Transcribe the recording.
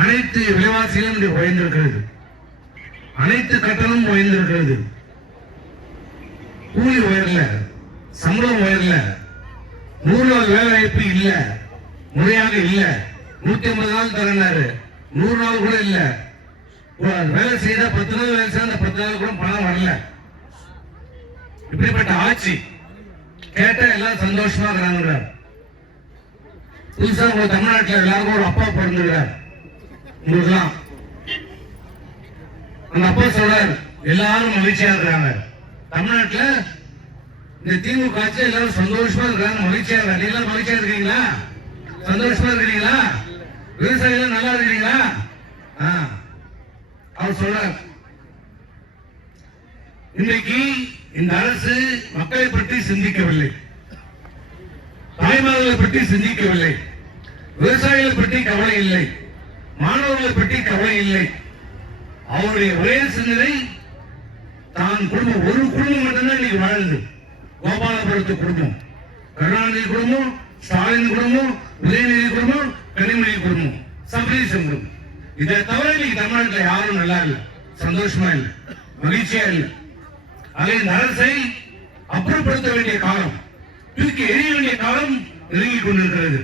அனைத்து விலைவாசிகளும் உயர்ந்திருக்கிறது, அனைத்து கட்டணமும் உயர்ந்திருக்கிறது. கூலி உயரல, சம்பளம் உயரல, 100 நாள் வேலை வாய்ப்பு இல்ல, முறையாக இல்ல. 150 நாள் தரனாரு, 100 நாள் கூட இல்ல. வேலை செய்தா 10 நாள் வேலை செய்த 10 நாள் கூட பணம் வரல. இப்படிப்பட்ட ஆட்சி கேட்ட எல்லாம் சந்தோஷமா இருக்கிறாங்க. புதுசா உங்க தமிழ்நாட்டில் எல்லாருக்கும் ஒரு அப்பா பிறந்திருக்கிறார். உங்களுக்குலாம் அந்த அப்பா சொல்றாரு, எல்லாரும் மகிழ்ச்சியா இருக்கிறாங்க. தமிழ்நாட்டில் இந்த திமுக ஆட்சி எல்லாரும் சந்தோஷமா இருக்கிறாங்க, மகிழ்ச்சியா இருக்காங்க. எல்லாரும் மகிழ்ச்சியா இருக்கீங்களா? சந்தோஷமா இருக்கிறீங்களா? விவசாயிகள் நல்லா இருக்கிறீங்களா? அவர் சொல்றார், இன்றைக்கு இந்த அரசு மக்களை பற்றி சிந்திக்கவில்லை, தாய்மார்களை பற்றி சிந்திக்கவில்லை, விவசாயிகளை பற்றி கவலை இல்லை, மாணவர்களை பற்றி கவலை இல்லை. அவருடைய ஒரே சிந்தனை தான் குடும்பம், ஒரு குடும்பம் மட்டும்தான் இன்னைக்கு வாழ்ந்து. கோபாலபுரத்து குடும்பம், கருணாநிதி குடும்பம், ஸ்டாலின் குடும்பம், உதயநிதி குடும்பம், கனிமொழி குடும்பம், சம்பரீசன் குடும்பம். இதை தவிர இன்னைக்கு தமிழ்நாட்டில் யாரும் நல்லா இல்லை, சந்தோஷமா இல்லை, மகிழ்ச்சியா இல்லை. அதை இந்த அரசை அப்புறப்படுத்த வேண்டிய காலம், தூக்கி எறிய வேண்டிய காலம் நெருங்கிக் கொண்டிருக்கிறது.